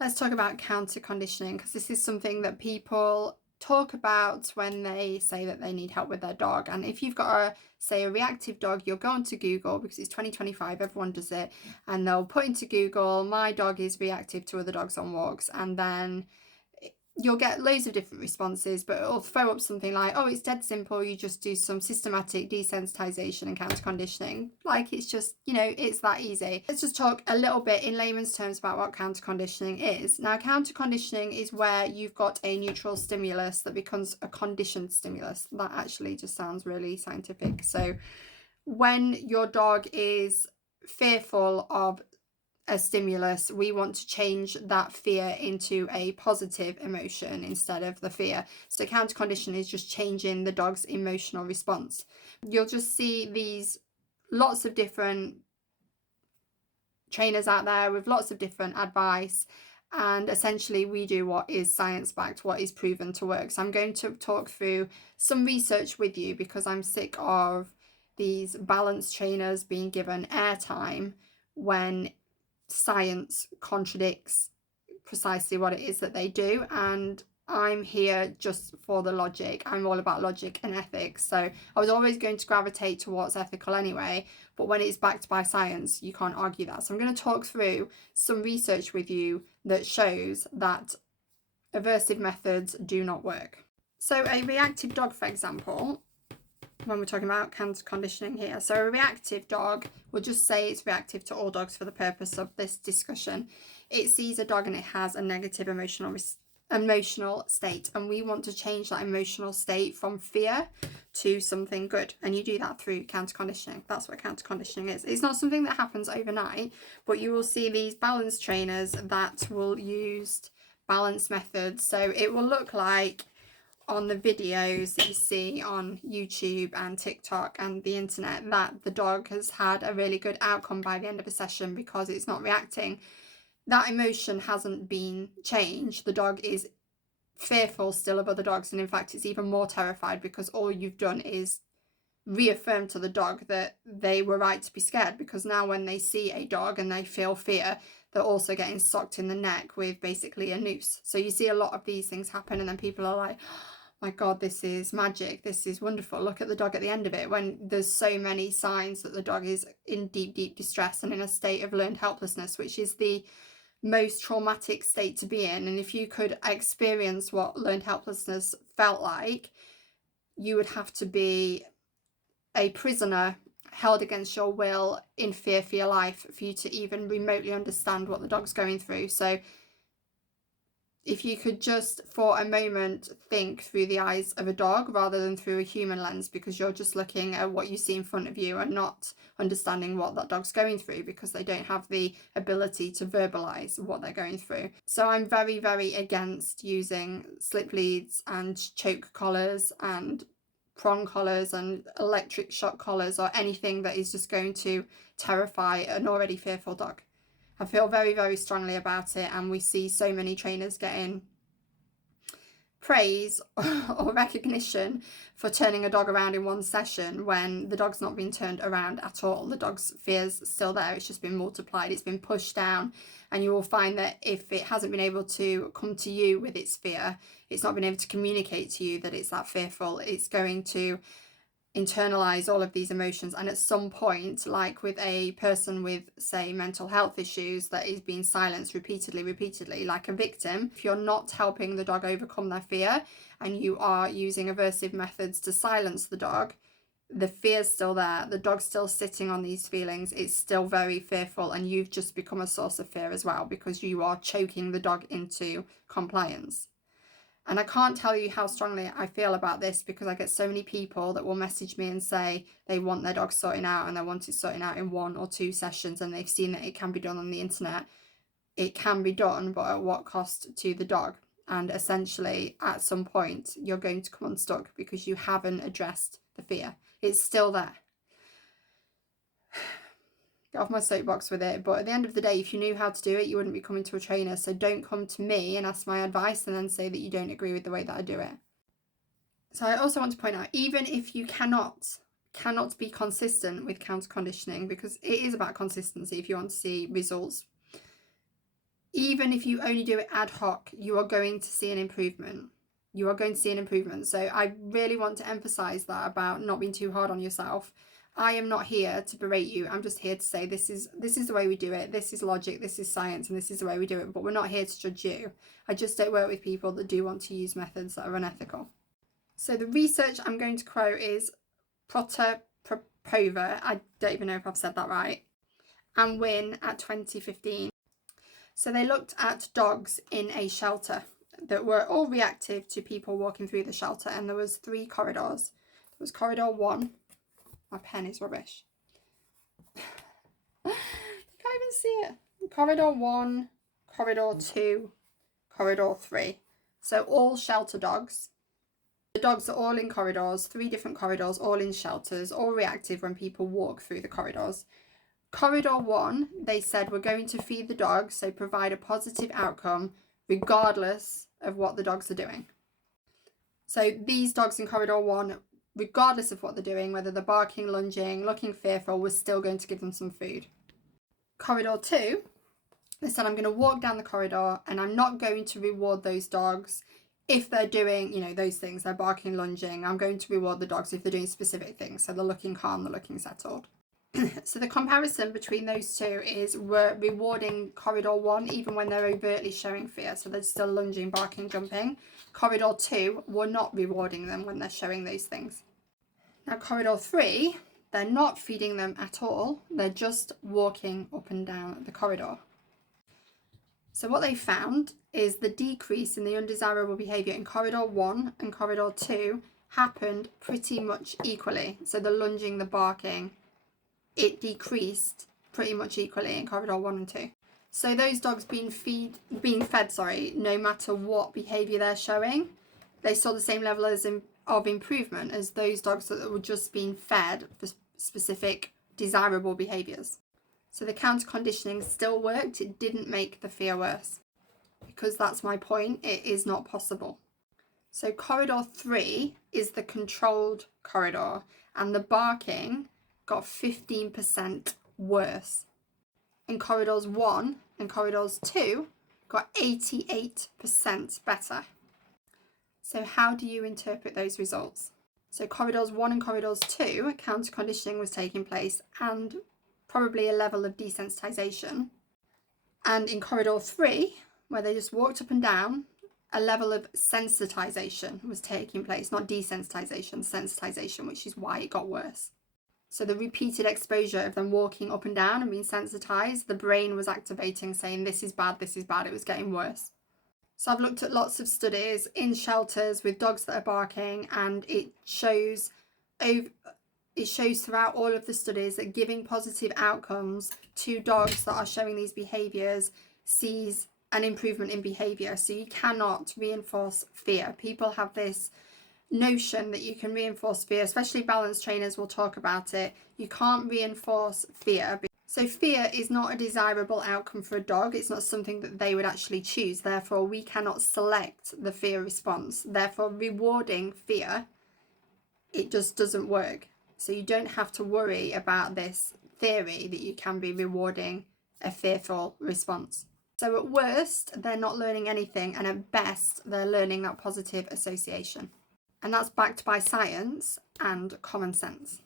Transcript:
Let's talk about counter conditioning, because this is something that people talk about when they say that they need help with their dog. And if you've got a reactive dog, you'll go onto Google, because it's 2025, everyone does it, and they'll put into Google, my dog is reactive to other dogs on walks, and then you'll get loads of different responses, but it'll throw up something like, oh, it's dead simple, you just do some systematic desensitization and counter conditioning. Like, it's just, it's that easy. Let's just talk a little bit in layman's terms about what counter conditioning is. Now, counter conditioning is where you've got a neutral stimulus that becomes a conditioned stimulus. That actually just sounds really scientific. So when your dog is fearful of a stimulus, we want to change that fear into a positive emotion instead of the fear. So counter condition is just changing the dog's emotional response. You'll just see these lots of different trainers out there with lots of different advice, and essentially we do what is science backed, what is proven to work. So I'm going to talk through some research with you, because I'm sick of these balance trainers being given airtime when science contradicts precisely what it is that they do. And I'm here just for the logic. I'm all about logic and ethics. So I was always going to gravitate towards ethical anyway, but when it's backed by science, you can't argue that. So I'm going to talk through some research with you that shows that aversive methods do not work. So a reactive dog, for example, when we're talking about counter conditioning here. So a reactive dog, we'll just say it's reactive to all dogs for the purpose of this discussion. It sees a dog and it has a negative emotional state, and we want to change that emotional state from fear to something good, and you do that through counter conditioning. That's what counter conditioning is. It's not something that happens overnight, but you will see these balance trainers that will use balance methods. So it will look like on the videos that you see on YouTube and TikTok and the internet that the dog has had a really good outcome by the end of a session because it's not reacting. That emotion hasn't been changed. The dog is fearful still of other dogs, and in fact it's even more terrified, because all you've done is reaffirm to the dog that they were right to be scared, because now when they see a dog and they feel fear, they're also getting socked in the neck with basically a noose. So you see a lot of these things happen, and then people are like, my God, this is magic, this is wonderful, look at the dog at the end of it, when there's so many signs that the dog is in deep, deep distress and in a state of learned helplessness, which is the most traumatic state to be in. And if you could experience what learned helplessness felt like, you would have to be a prisoner held against your will in fear for your life for you to even remotely understand what the dog's going through. So if you could just for a moment think through the eyes of a dog rather than through a human lens, because you're just looking at what you see in front of you and not understanding what that dog's going through, because they don't have the ability to verbalize what they're going through. So I'm very, very against using slip leads and choke collars and prong collars and electric shock collars or anything that is just going to terrify an already fearful dog. I feel very, very strongly about it, and we see so many trainers getting praise or recognition for turning a dog around in one session when the dog's not been turned around at all. The dog's fear's still there, it's just been multiplied, it's been pushed down, and you will find that if it hasn't been able to come to you with its fear, it's not been able to communicate to you that it's that fearful, it's going to internalize all of these emotions, and at some point, like with a person with, say, mental health issues that is being silenced repeatedly, like a victim, if you're not helping the dog overcome their fear and you are using aversive methods to silence the dog, the fear's still there, the dog's still sitting on these feelings, it's still very fearful, and you've just become a source of fear as well, because you are choking the dog into compliance. And I can't tell you how strongly I feel about this, because I get so many people that will message me and say they want their dog sorting out, and they want it sorting out in 1 or 2 sessions, and they've seen that it can be done on the internet. It can be done, but at what cost to the dog? And essentially, at some point, you're going to come unstuck because you haven't addressed the fear. It's still there. Get off my soapbox with it, but at the end of the day, if you knew how to do it, you wouldn't be coming to a trainer. So don't come to me and ask my advice and then say that you don't agree with the way that I do it. So I also want to point out, even if you cannot be consistent with counter conditioning, because it is about consistency if you want to see results, Even if you only do it ad hoc, you are going to see an improvement. You are going to see an improvement. So I really want to emphasize that about not being too hard on yourself. I am not here to berate you. I'm just here to say this is the way we do it. This is logic, this is science, and this is the way we do it. But we're not here to judge you. I just don't work with people that do want to use methods that are unethical. So the research I'm going to quote is Protopopova, I don't even know if I've said that right, and Wynne at 2015. So they looked at dogs in a shelter that were all reactive to people walking through the shelter, and there was 3 corridors. There was corridor 1. My pen is rubbish. I can't even see it. Corridor 1, corridor 2, corridor 3. So all shelter dogs. The dogs are all in corridors, 3 different corridors, all in shelters, all reactive when people walk through the corridors. Corridor 1, they said, we're going to feed the dogs, so provide a positive outcome regardless of what the dogs are doing. So these dogs in corridor 1, regardless of what they're doing, whether they're barking, lunging, looking fearful, we're still going to give them some food. Corridor 2, they said, I'm going to walk down the corridor and I'm not going to reward those dogs if they're doing, those things, they're barking, lunging. I'm going to reward the dogs if they're doing specific things. So they're looking calm, they're looking settled. So the comparison between those two is we're rewarding corridor 1 even when they're overtly showing fear. So they're still lunging, barking, jumping. Corridor 2, we're not rewarding them when they're showing those things. Now corridor 3, they're not feeding them at all. They're just walking up and down the corridor. So what they found is the decrease in the undesirable behaviour in corridor 1 and corridor 2 happened pretty much equally. So the lunging, the barking, it decreased pretty much equally in corridor 1 and 2. So those dogs being fed, no matter what behaviour they're showing, they saw the same level of improvement as those dogs that were just being fed for specific desirable behaviours. So the counter conditioning still worked. It didn't make the fear worse. Because that's my point, it is not possible. So corridor 3 is the controlled corridor, and the barking got 15% worse. And corridors 1 and corridors 2 got 88% better. So how do you interpret those results? So corridors 1 and corridors 2, counter conditioning was taking place and probably a level of desensitization. And in corridor 3, where they just walked up and down, a level of sensitization was taking place, not desensitization, sensitization, which is why it got worse. So the repeated exposure of them walking up and down and being sensitized, the brain was activating, saying this is bad, it was getting worse. So I've looked at lots of studies in shelters with dogs that are barking, and it shows throughout all of the studies that giving positive outcomes to dogs that are showing these behaviours sees an improvement in behaviour. So you cannot reinforce fear. People have this notion that you can reinforce fear, especially balance trainers will talk about it. You can't reinforce fear. So fear is not a desirable outcome for a dog. It's not something that they would actually choose. Therefore, we cannot select the fear response. Therefore, rewarding fear, it just doesn't work. So you don't have to worry about this theory that you can be rewarding a fearful response. So at worst, they're not learning anything, and at best, they're learning that positive association. And that's backed by science and common sense.